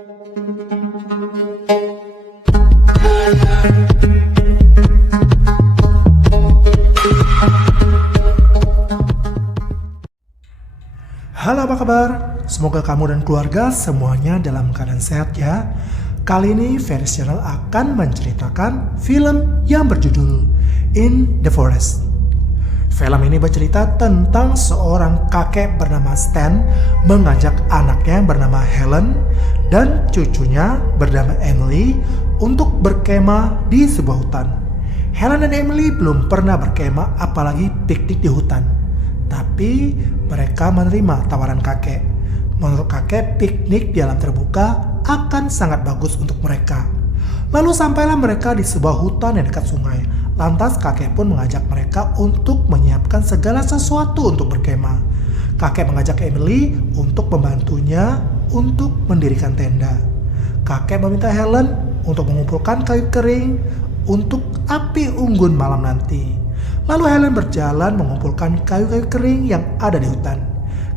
Halo, apa kabar? Semoga kamu dan keluarga semuanya dalam keadaan sehat ya. Kali ini Ferris Channel akan menceritakan film yang berjudul In the Forest. Film ini bercerita tentang seorang kakek bernama Stan mengajak anaknya yang bernama Helen dan cucunya bernama Emily untuk berkemah di sebuah hutan. Helen dan Emily belum pernah berkemah apalagi piknik di hutan. Tapi mereka menerima tawaran kakek. Menurut kakek, piknik di alam terbuka akan sangat bagus untuk mereka. Lalu sampailah mereka di sebuah hutan yang dekat sungai. Lantas kakek pun mengajak mereka untuk menyiapkan segala sesuatu untuk berkemah. Kakek mengajak Emily untuk membantunya untuk mendirikan tenda. Kakek meminta Helen untuk mengumpulkan kayu kering untuk api unggun malam nanti. Lalu Helen berjalan mengumpulkan kayu-kayu kering yang ada di hutan.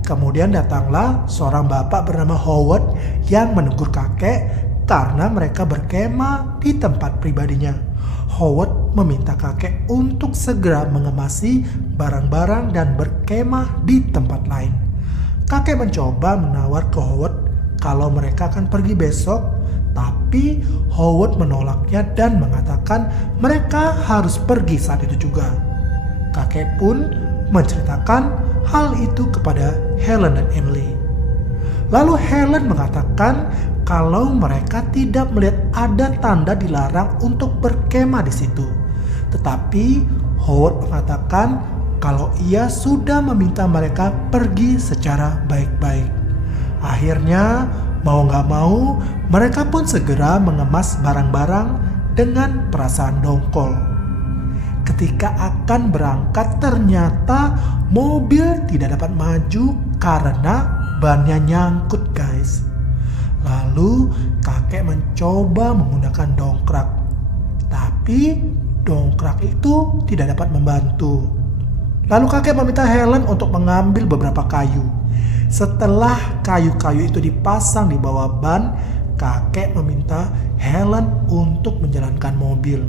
Kemudian datanglah seorang bapak bernama Howard yang menegur kakek karena mereka berkemah di tempat pribadinya. Howard meminta kakek untuk segera mengemasi barang-barang dan berkemah di tempat lain. Kakek mencoba menawar ke Howard kalau mereka akan pergi besok, tapi Howard menolaknya dan mengatakan mereka harus pergi saat itu juga. Kakek pun menceritakan hal itu kepada Helen dan Emily. Lalu Helen mengatakan kalau mereka tidak melihat ada tanda dilarang untuk berkemah di situ. Tetapi Howard mengatakan kalau ia sudah meminta mereka pergi secara baik-baik. Akhirnya mau gak mau mereka pun segera mengemas barang-barang dengan perasaan dongkol. Ketika akan berangkat ternyata mobil tidak dapat maju karena bannya nyangkut guys. Lalu kakek mencoba menggunakan dongkrak. Tapi dongkrak itu tidak dapat membantu. Lalu kakek meminta Helen untuk mengambil beberapa kayu. Setelah kayu-kayu itu dipasang di bawah ban, kakek meminta Helen untuk menjalankan mobil.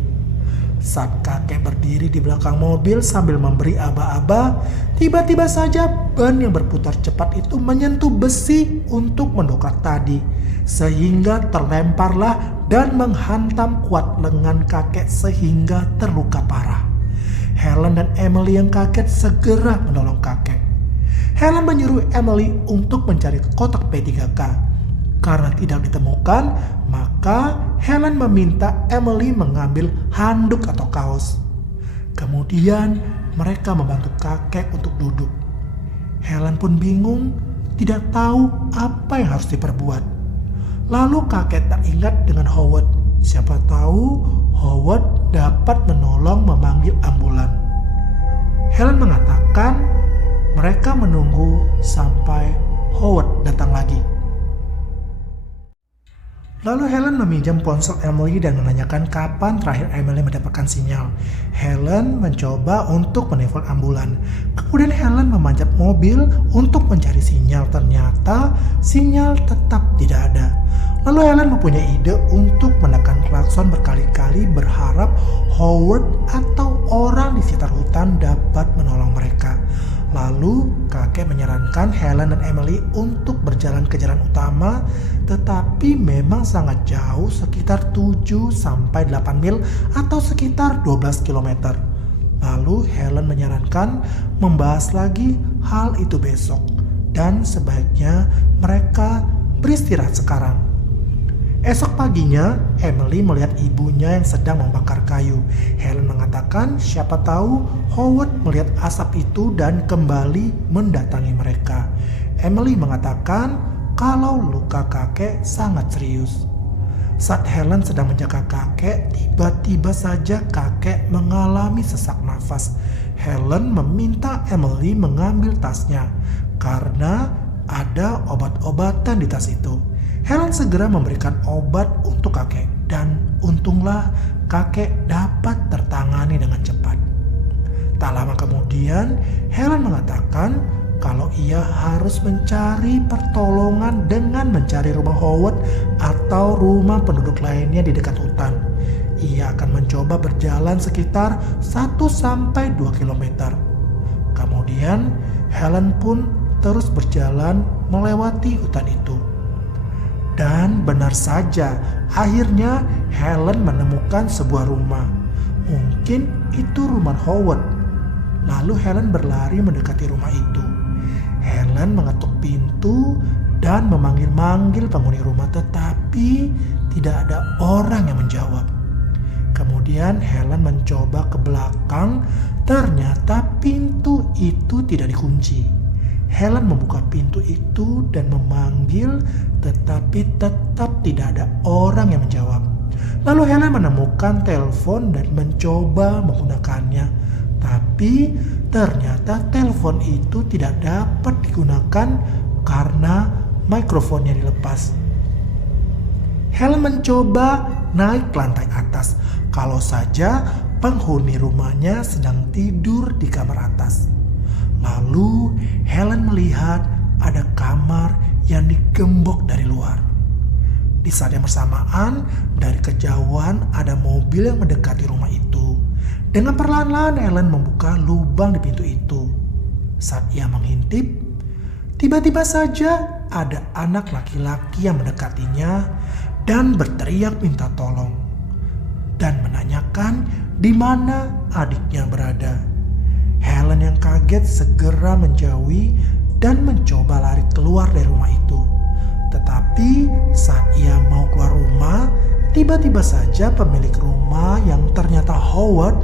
Saat kakek berdiri di belakang mobil sambil memberi aba-aba, tiba-tiba saja ban yang berputar cepat itu menyentuh besi untuk mendongkrak tadi, sehingga terlemparlah dan menghantam kuat lengan kakek sehingga terluka parah. Helen dan Emily yang kaget segera menolong kakek. Helen menyuruh Emily untuk mencari kotak P3K. Karena tidak ditemukan, maka Helen meminta Emily mengambil handuk atau kaos. Kemudian mereka membantu kakek untuk duduk. Helen pun bingung, tidak tahu apa yang harus diperbuat. Lalu kakek teringat dengan Howard. Siapa tahu Howard dapat menolong memanggil ambulan. Helen mengatakan mereka menunggu sampai Howard datang lagi. Lalu Helen meminjam ponsel Emily dan menanyakan kapan terakhir Emily mendapatkan sinyal. Helen mencoba untuk menelpon ambulan. Kemudian Helen memanjat mobil untuk mencari sinyal. Ternyata sinyal tetap tidak ada. Lalu Helen mempunyai ide untuk menekan klakson berkali-kali berharap Howard atau orang di sekitar hutan dapat menolong mereka. Lalu kakek menyarankan Helen dan Emily untuk berjalan ke jalan utama, tetapi memang sangat jauh, sekitar 7-8 mil atau sekitar 12 km. Lalu Helen menyarankan membahas lagi hal itu besok dan sebaiknya mereka beristirahat sekarang. Esok paginya, Emily melihat ibunya yang sedang membakar kayu. Helen mengatakan siapa tahu Howard melihat asap itu dan kembali mendatangi mereka. Emily mengatakan kalau luka kakek sangat serius. Saat Helen sedang menjaga kakek, tiba-tiba saja kakek mengalami sesak nafas. Helen meminta Emily mengambil tasnya karena ada obat-obatan di tas itu. Helen segera memberikan obat untuk kakek dan untunglah kakek dapat tertangani dengan cepat. Tak lama kemudian, Helen mengatakan kalau ia harus mencari pertolongan dengan mencari rumah Howard atau rumah penduduk lainnya di dekat hutan. Ia akan mencoba berjalan sekitar 1-2 kilometer. Kemudian Helen pun terus berjalan melewati hutan itu. Dan benar saja, akhirnya Helen menemukan sebuah rumah. Mungkin itu rumah Howard. Lalu Helen berlari mendekati rumah itu. Helen mengetuk pintu dan memanggil-manggil penghuni rumah, tetapi tidak ada orang yang menjawab. Kemudian Helen mencoba ke belakang, ternyata pintu itu tidak dikunci. Helen membuka pintu itu dan memanggil, tetapi tetap tidak ada orang yang menjawab. Lalu Helen menemukan telepon dan mencoba menggunakannya. Tapi ternyata telepon itu tidak dapat digunakan karena mikrofonnya dilepas. Helen mencoba naik ke lantai atas, kalau saja penghuni rumahnya sedang tidur di kamar atas. Lalu Helen melihat ada kamar yang digembok dari luar. Di saat yang bersamaan, dari kejauhan ada mobil yang mendekati rumah itu. Dengan perlahan-lahan Helen membuka lubang di pintu itu. Saat ia mengintip, tiba-tiba saja ada anak laki-laki yang mendekatinya dan berteriak minta tolong dan menanyakan di mana adiknya berada. Helen yang kaget segera menjauhi dan mencoba lari keluar dari rumah itu. Tetapi saat ia mau keluar rumah, tiba-tiba saja pemilik rumah yang ternyata Howard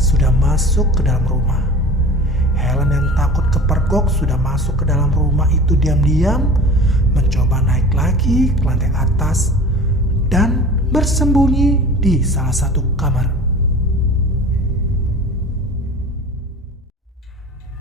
sudah masuk ke dalam rumah. Helen yang takut kepergok sudah masuk ke dalam rumah itu diam-diam, mencoba naik lagi ke lantai atas dan bersembunyi di salah satu kamar.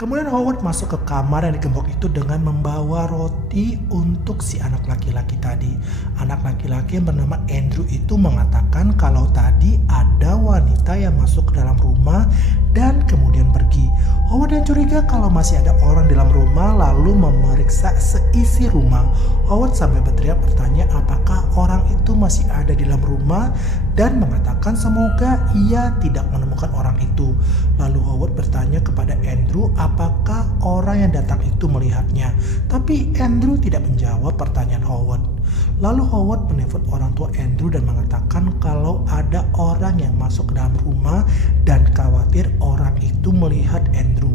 Kemudian Howard masuk ke kamar yang digembok itu dengan membawa roti untuk si anak laki-laki tadi. Anak laki-laki yang bernama Andrew itu mengatakan kalau tadi ada wanita yang masuk ke dalam rumah dan kemudian pergi. Howard yang curiga kalau masih ada orang di dalam rumah lalu memeriksa seisi rumah. Howard sambil berteriak bertanya apakah orang itu masih ada di dalam rumah dan mengatakan semoga ia tidak menemukan orang itu. Lalu Howard bertanya kepada Andrew apakah orang yang datang itu melihatnya. Tapi Andrew tidak menjawab pertanyaan Howard. Lalu Howard menelpon orang tua Andrew dan mengatakan kalau ada orang yang masuk ke dalam rumah dan khawatir orang itu melihat Andrew.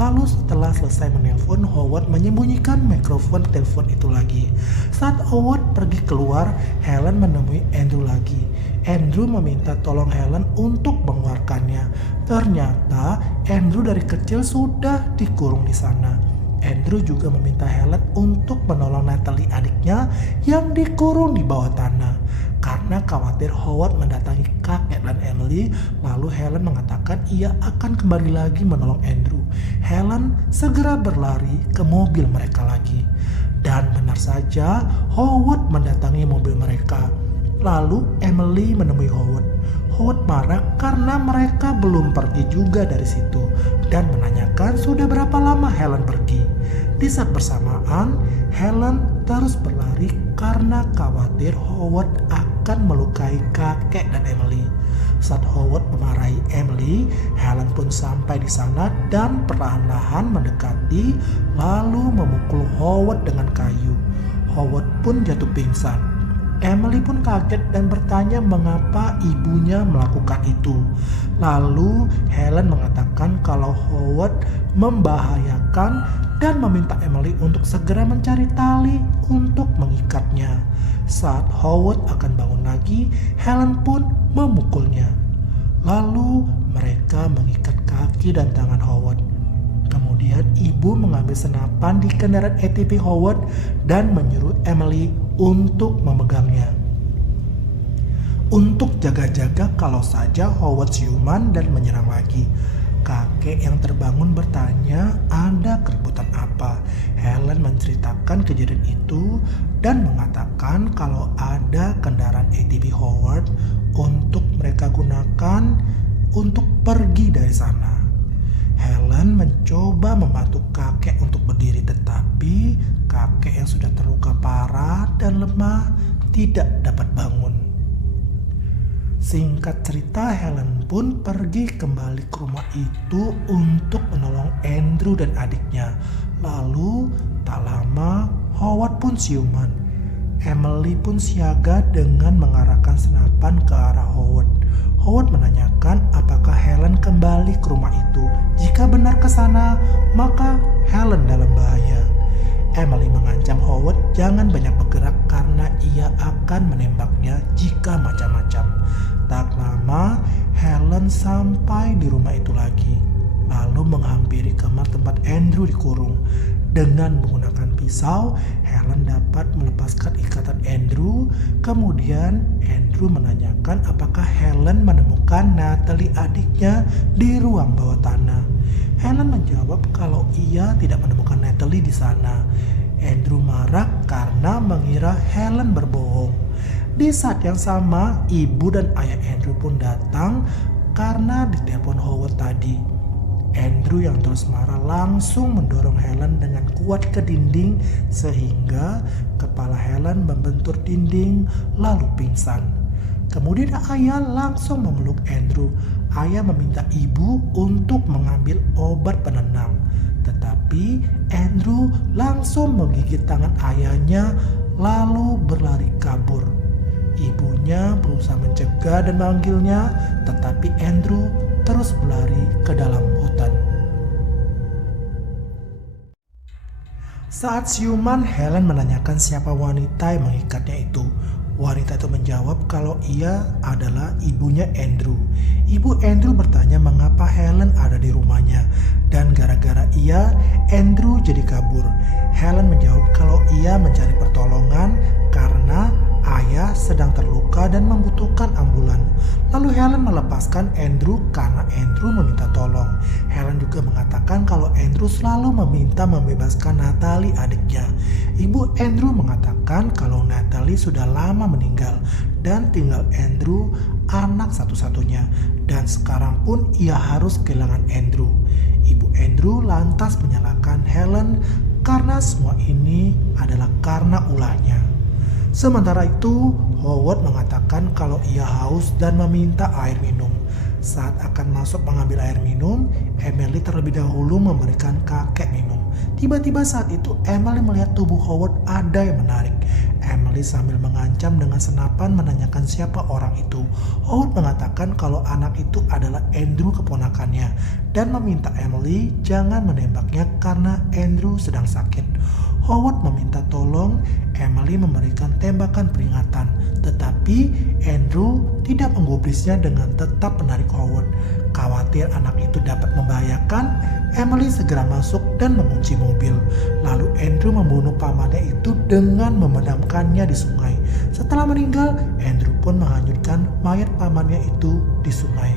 Lalu setelah selesai menelpon, Howard menyembunyikan mikrofon telepon itu lagi. Saat Howard pergi keluar, Helen menemui Andrew lagi. Andrew meminta tolong Helen untuk mengeluarkannya. Ternyata Andrew dari kecil sudah dikurung di sana. Andrew juga meminta Helen untuk menolong Natalie adiknya yang dikurung di bawah tanah. Karena khawatir Howard mendatangi kakek dan Emily, lalu Helen mengatakan ia akan kembali lagi menolong Andrew. Helen segera berlari ke mobil mereka lagi. Dan benar saja Howard mendatangi mobil mereka. Lalu Emily menemui Howard. Howard marah karena mereka belum pergi juga dari situ dan menanyakan sudah berapa lama Helen pergi. Di saat bersamaan, Helen terus berlari karena khawatir Howard akan melukai kakek dan Emily. Saat Howard memarahi Emily, Helen pun sampai di sana dan perlahan-lahan mendekati lalu memukul Howard dengan kayu. Howard pun jatuh pingsan. Emily pun kaget dan bertanya mengapa ibunya melakukan itu. Lalu Helen mengatakan kalau Howard membahayakan dan meminta Emily untuk segera mencari tali untuk mengikatnya. Saat Howard akan bangun lagi, Helen pun memukulnya. Lalu mereka mengikat kaki dan tangan Howard. Kemudian ibu mengambil senapan di kendaraan ATV Howard dan menyuruh Emily untuk memegangnya. Untuk jaga-jaga kalau saja Howard siuman dan menyerang lagi. Kakek yang terbangun bertanya ada keributan apa. Helen menceritakan kejadian itu dan mengatakan kalau ada kendaraan ATV Howard untuk mereka gunakan untuk pergi dari sana. Helen mencoba membantu kakek untuk berdiri, tetapi kakek yang sudah terluka parah dan lemah tidak dapat bangun. Singkat cerita, Helen pun pergi kembali ke rumah itu untuk menolong Andrew dan adiknya. Lalu tak lama Howard pun siuman. Emily pun siaga dengan mengarahkan senapan ke arah Howard. Howard menanyakan apakah Helen kembali ke rumah itu. Jika benar ke sana, maka Helen dalam bahaya. Emily mengancam Howard jangan banyak bergerak karena ia akan menembaknya jika macam-macam. Tak lama, Helen sampai di rumah itu lagi, lalu menghampiri kamar tempat Andrew dikurung. Dengan menggunakan pisau, Helen dapat melepaskan ikatan Andrew. Kemudian Andrew menanyakan apakah Helen menemukan Natalie adiknya di ruang bawah tanah. Helen menjawab kalau ia tidak menemukan Natalie di sana. Andrew marah karena mengira Helen berbohong. Di saat yang sama, ibu dan ayah Andrew pun datang karena ditelepon Howard tadi. Andrew yang terus marah langsung mendorong Helen dengan kuat ke dinding sehingga kepala Helen membentur dinding lalu pingsan. Kemudian ayah langsung memeluk Andrew. Ayah meminta ibu untuk mengambil obat penenang. Tetapi Andrew langsung menggigit tangan ayahnya lalu berlari kabur. Ibunya berusaha mencegah dan memanggilnya, tetapi Andrew terus berlari ke dalam hutan. Saat siuman, Helen menanyakan siapa wanita yang mengikatnya itu. Wanita itu menjawab kalau ia adalah ibunya Andrew. Ibu Andrew bertanya mengapa Helen ada di rumahnya, dan gara-gara ia, Andrew jadi kabur. Helen menjawab kalau ia mencari pertolongan karena ayah sedang terluka dan membutuhkan ambulan. Lalu Helen melepaskan Andrew karena Andrew meminta tolong. Helen juga mengatakan kalau Andrew selalu meminta membebaskan Natalie adiknya. Ibu Andrew mengatakan kalau Natalie sudah lama meninggal dan tinggal Andrew anak satu-satunya, dan sekarang pun ia harus kehilangan Andrew. Ibu Andrew lantas menyalahkan Helen karena semua ini adalah karena ulahnya. Sementara itu, Howard mengatakan kalau ia haus dan meminta air minum. Saat akan masuk mengambil air minum, Emily terlebih dahulu memberikan kakek minum. Tiba-tiba saat itu Emily melihat tubuh Howard ada yang menarik. Emily sambil mengancam dengan senapan menanyakan siapa orang itu. Howard mengatakan kalau anak itu adalah Andrew keponakannya dan meminta Emily jangan menembaknya karena Andrew sedang sakit. Howard meminta tolong Emily memberikan tembakan peringatan, tetapi Andrew tidak menggubrisnya dengan tetap menarik Howard. Khawatir anak itu dapat membahayakan, Emily segera masuk dan mengunci mobil. Lalu Andrew membunuh pamannya itu dengan memendamkannya di sungai. Setelah meninggal, Andrew pun menghanyutkan mayat pamannya itu di sungai.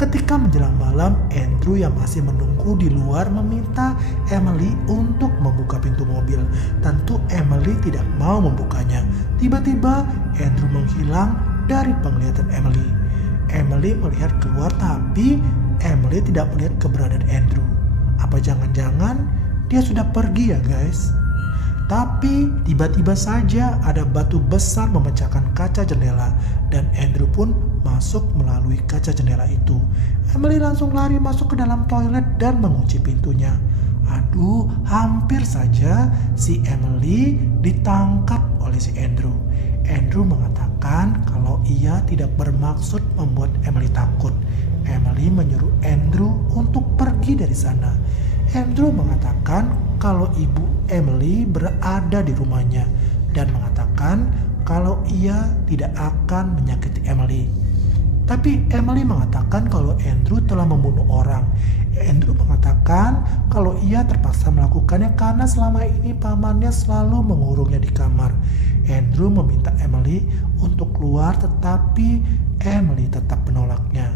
Ketika menjelang malam, Andrew yang masih menunggu di luar meminta Emily untuk membuka pintu mobil. Tentu Emily tidak mau membukanya. Tiba-tiba Andrew menghilang dari penglihatan Emily. Emily melihat keluar tapi Emily tidak melihat keberadaan Andrew. Apa jangan-jangan dia sudah pergi ya guys? Tapi tiba-tiba saja ada batu besar memecahkan kaca jendela dan Andrew pun masuk melalui kaca jendela itu. Emily langsung lari masuk ke dalam toilet dan mengunci pintunya. Aduh, hampir saja si Emily ditangkap oleh si Andrew. Andrew mengatakan kalau ia tidak bermaksud membuat Emily takut. Emily menyuruh Andrew untuk pergi dari sana. Andrew mengatakan kalau ibu Emily berada di rumahnya dan mengatakan kalau ia tidak akan menyakiti Emily. Tapi Emily mengatakan kalau Andrew telah membunuh orang. Andrew mengatakan kalau ia terpaksa melakukannya karena selama ini pamannya selalu mengurungnya di kamar. Andrew meminta Emily untuk keluar tetapi Emily tetap menolaknya.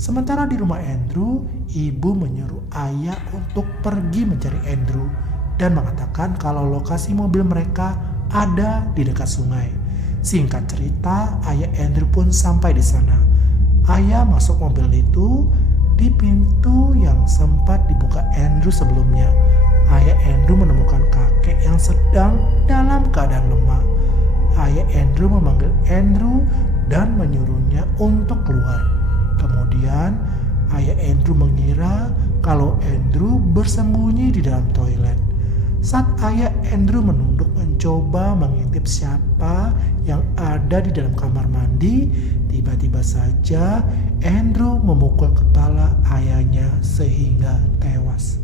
Sementara di rumah Andrew, ibu menyuruh ayah untuk pergi mencari Andrew dan mengatakan kalau lokasi mobil mereka ada di dekat sungai. Singkat cerita, ayah Andrew pun sampai di sana. Ayah masuk mobil itu di pintu yang sempat dibuka Andrew sebelumnya, ayah Andrew menemukan kakek yang sedang dalam keadaan lemah. Ayah Andrew memanggil Andrew dan menyuruhnya untuk keluar. Kemudian ayah Andrew mengira kalau Andrew bersembunyi di dalam toilet. Saat ayah Andrew menunduk mencoba mengintip siapa yang ada di dalam kamar mandi, tiba-tiba saja Andrew memukul kepala ayahnya sehingga tewas.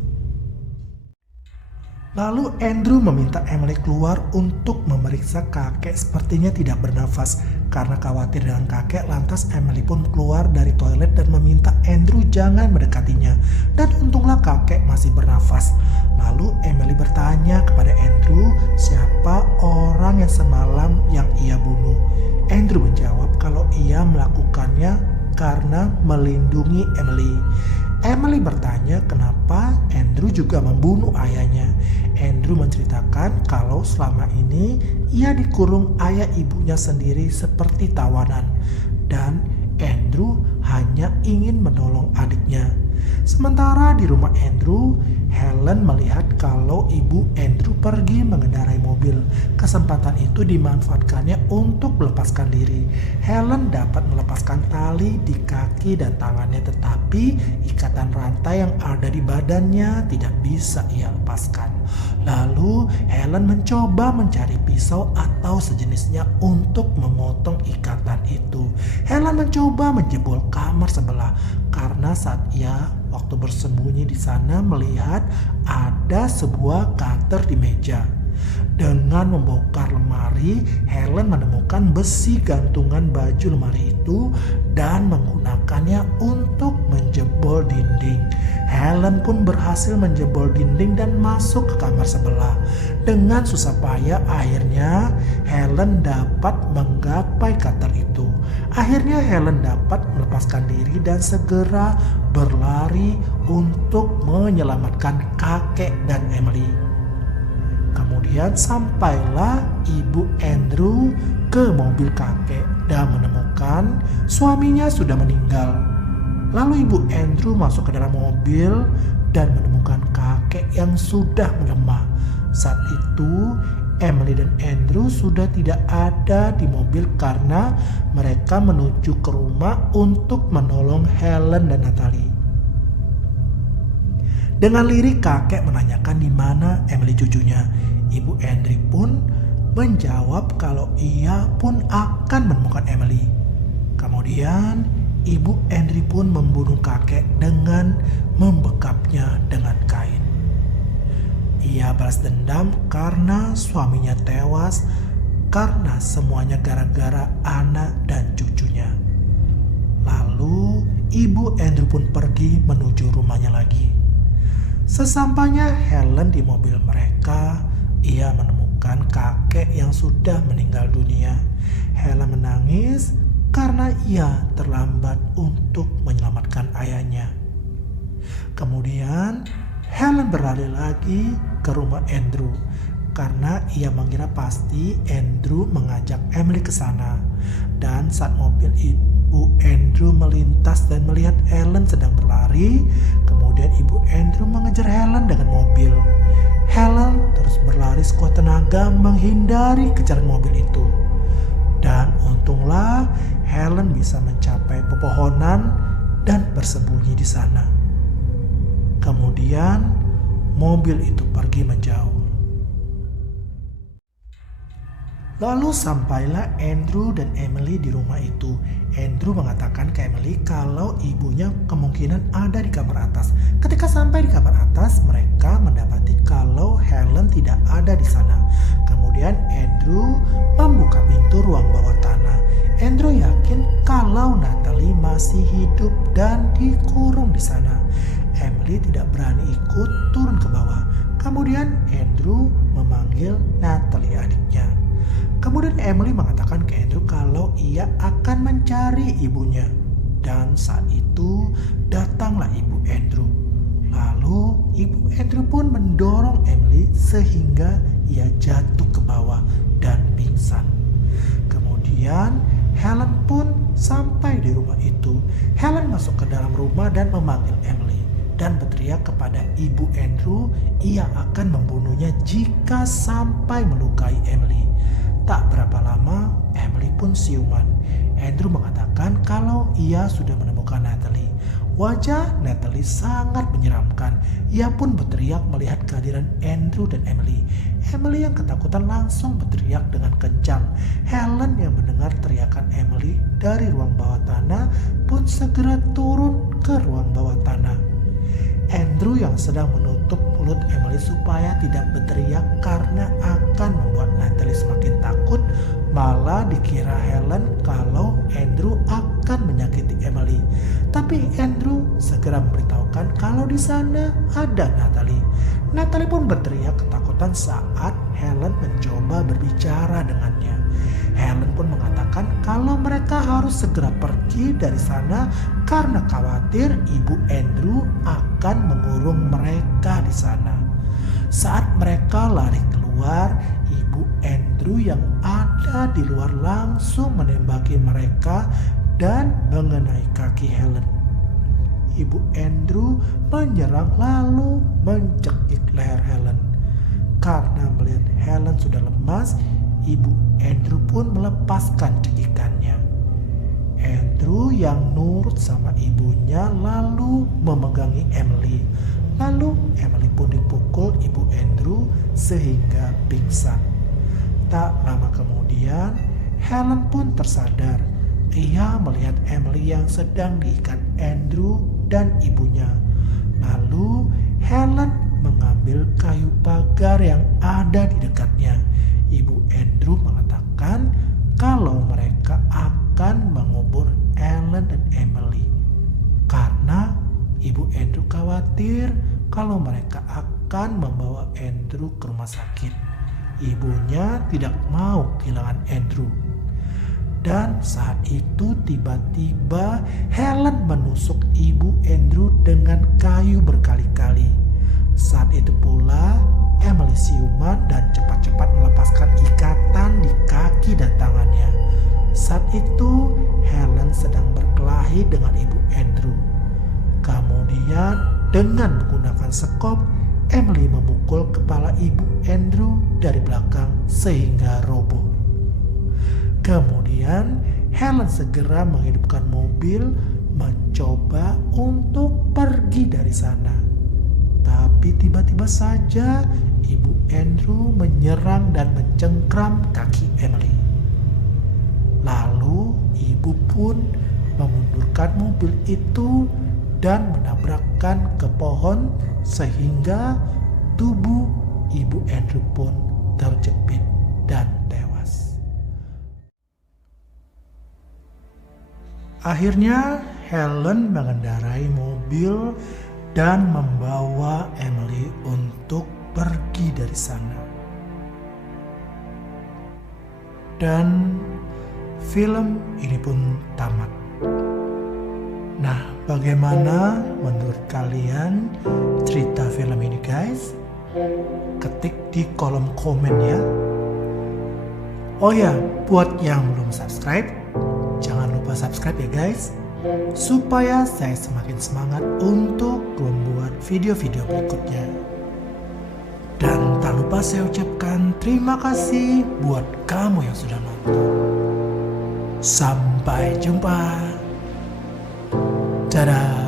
Lalu Andrew meminta Emily keluar untuk memeriksa kakek sepertinya tidak bernafas. Karena khawatir dengan kakek, lantas Emily pun keluar dari toilet dan meminta Andrew jangan mendekatinya. Dan untunglah kakek masih bernafas. Lalu Emily bertanya kepada Andrew siapa orang yang semalam yang ia bunuh. Andrew menjawab kalau ia melakukannya karena melindungi Emily. Emily bertanya kenapa Andrew juga membunuh ayahnya. Andrew menceritakan kalau selama ini ia dikurung ayah ibunya sendiri seperti tawanan. Dan Andrew hanya ingin menolong adiknya. Sementara di rumah Andrew, Helen melihat kalau ibu Andrew pergi mengendarai mobil. Kesempatan itu dimanfaatkannya untuk melepaskan diri. Helen dapat melepaskan tali di kaki dan tangannya, tetapi ikatan rantai yang ada di badannya tidak bisa ia lepaskan. Lalu Helen mencoba mencari pisau atau sejenisnya untuk memotong ikatan itu. Helen mencoba menjebol kamar sebelah karena saat ia waktu bersembunyi di sana melihat ada sebuah cutter di meja. Dengan membongkar lemari, Helen menemukan besi gantungan baju lemari itu dan menggunakannya untuk menjebol dinding. Helen pun berhasil menjebol dinding dan masuk ke kamar sebelah. Dengan susah payah akhirnya Helen dapat menggapai cutter itu. Akhirnya Helen dapat melepaskan diri dan segera berlari untuk menyelamatkan kakek dan Emily. Kemudian sampailah ibu Andrew ke mobil kakek dan menemukan suaminya sudah meninggal. Lalu ibu Andrew masuk ke dalam mobil dan menemukan kakek yang sudah melemah. Saat itu Emily dan Andrew sudah tidak ada di mobil karena mereka menuju ke rumah untuk menolong Helen dan Natalie. Dengan lirik kakek menanyakan di mana Emily cucunya. Ibu Andrew pun menjawab kalau ia pun akan menemukan Emily. Kemudian ibu Andrew pun membunuh kakek dengan membekapnya dengan kain. Ia balas dendam karena suaminya tewas karena semuanya gara-gara anak dan cucunya. Lalu ibu Andrew pun pergi menuju rumahnya lagi. Sesampainya Helen di mobil mereka, ia menemukan kakek yang sudah meninggal dunia. Helen menangis karena ia terlambat untuk menyelamatkan ayahnya. Kemudian Helen berlari lagi ke rumah Andrew karena ia mengira pasti Andrew mengajak Emily ke sana. Dan saat mobil ibu Andrew melintas dan melihat Helen sedang berlari, kemudian ibu Andrew mengejar Helen dengan mobil. Helen terus berlari sekuat tenaga menghindari kejaran mobil itu. Dan untunglah Helen bisa mencapai pepohonan dan bersembunyi di sana. Kemudian mobil itu pergi menjauh. Lalu sampailah Andrew dan Emily di rumah itu. Andrew mengatakan ke Emily kalau ibunya kemungkinan ada di kamar atas. Ketika sampai di kamar atas, mereka mendapati kalau Helen tidak ada di sana. Kemudian Andrew membuka pintu ruang bawah tanah. Andrew yakin kalau Natalie masih hidup dan dikurung di sana. Emily tidak berani ikut turun ke bawah. Kemudian Andrew memanggil Natalie adiknya. Kemudian Emily mengatakan ke Andrew kalau ia akan mencari ibunya. Dan saat itu datanglah ibu Andrew. Lalu ibu Andrew pun mendorong Emily sehingga ia jatuh ke bawah dan pingsan. Kemudian Helen Helen pun sampai di rumah itu. Helen masuk ke dalam rumah dan memanggil Emily dan berteriak kepada ibu Andrew ia akan membunuhnya jika sampai melukai Emily. Tak berapa lama Emily pun siuman. Andrew mengatakan kalau ia sudah menemukan Natalie. Wajah Natalie sangat menyeramkan. Ia pun berteriak melihat kehadiran Andrew dan Emily. Emily yang ketakutan langsung berteriak dengan kencang. Helen yang mendengar teriakan Emily dari ruang bawah tanah pun segera turun ke ruang bawah tanah. Andrew yang sedang menutup mulut Emily supaya tidak berteriak karena akan membuat Natalie semakin takut, malah dikira Helen kalau Andrew akan menyakiti Emily. Tapi Andrew segera memberitahukan kalau di sana ada Natalie. Natalie pun berteriak ketakutan saat Helen mencoba berbicara dengannya. Helen pun mengatakan kalau mereka harus segera pergi dari sana karena khawatir ibu Andrew akan mengurung mereka di sana. Saat mereka lari keluar, ibu Andrew yang ada di luar langsung menembaki mereka dan mengenai kaki Helen. Ibu Andrew menyerang lalu mencekik leher Helen. Karena melihat Helen sudah lemas, ibu Andrew pun melepaskan cekikannya. Andrew yang nurut sama ibunya lalu memegangi Emily. Lalu Emily pun dipukul ibu Andrew sehingga pingsan. Tak lama kemudian Helen pun tersadar. Ia melihat Emily yang sedang diikat Andrew dan ibunya. Lalu Helen mengambil kayu pagar yang ada di dekatnya. Ibu Andrew mengatakan kalau mereka akan mengubur Ellen dan Emily karena ibu Andrew khawatir kalau mereka akan membawa Andrew ke rumah sakit. Ibunya tidak mau kehilangan Andrew. Dan saat itu tiba-tiba Helen menusuk ibu Andrew dengan kayu berkali-kali. Saat itu pula Emily siuman dan cepat-cepat melepaskan ikatan di kaki dan tangannya. Saat itu Helen sedang berkelahi dengan ibu Andrew. Kemudian dengan menggunakan sekop, Emily memukul kepala ibu Andrew dari belakang sehingga roboh. Kemudian Helen segera menghidupkan mobil mencoba untuk pergi dari sana. Tapi tiba-tiba saja ibu Andrew menyerang dan mencengkram kaki Emily. Lalu ibu pun memundurkan mobil itu dan menabrakkan ke pohon sehingga tubuh ibu Andrew pun terjepit dan tewas. Akhirnya Helen mengendarai mobil dan membawa Emily untuk pergi dari sana. Dan film ini pun tamat. Nah, bagaimana menurut kalian cerita film ini, guys? Ketik di kolom komen ya. Oh ya, buat yang belum subscribe, jangan lupa subscribe ya guys, supaya saya semakin semangat untuk membuat video-video berikutnya. Dan tak lupa saya ucapkan terima kasih buat kamu yang sudah nonton. Sampai jumpa. Dadah.